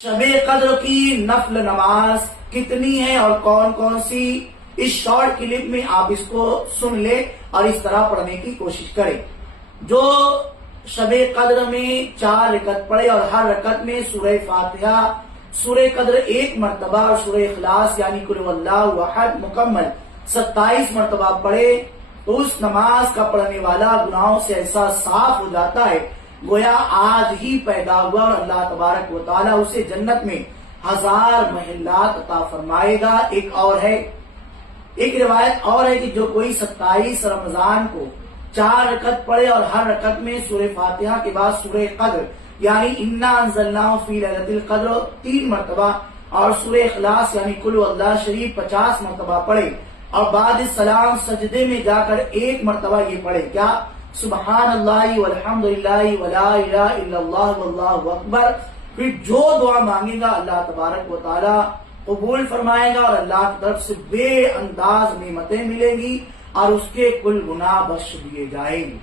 شب قدر کی نفل نماز کتنی ہے اور کون کون سی، اس شارٹ کلپ میں آپ اس کو سن لیں اور اس طرح پڑھنے کی کوشش کریں۔ جو شب قدر میں 4 رکعت پڑھے اور ہر رکعت میں سورہ فاتحہ، سورہ قدر 1 مرتبہ اور سورہ اخلاص یعنی قل هو اللہ احد مکمل 27 مرتبہ پڑھے تو اس نماز کا پڑھنے والا گناہوں سے ایسا صاف ہو جاتا ہے گویا آج ہی پیدا ہوا، اور اللہ تبارک و تعالیٰ اسے جنت میں 1000 محلات عطا فرمائے گا۔ ایک روایت اور ہے کہ جو کوئی 27 رمضان کو 4 رکعت پڑھے اور ہر رکعت میں سورہ فاتحہ کے بعد سورہ قدر یعنی انا انزلناہ فی لیلۃ القدر 3 مرتبہ اور سورہ اخلاص یعنی قل هو اللہ شریف 50 مرتبہ پڑھے اور بعد السلام سجدے میں جا کر 1 مرتبہ یہ پڑھے، کیا؟ سبحان اللہ والحمد للہ ولا الہ الا اللہ واللہ اکبر، پھر جو دعا مانگے گا اللہ تبارک و تعالی قبول فرمائے گا اور اللہ کی طرف سے بے انداز نعمتیں ملیں گی اور اس کے کل گناہ بخش دیے جائیں گے۔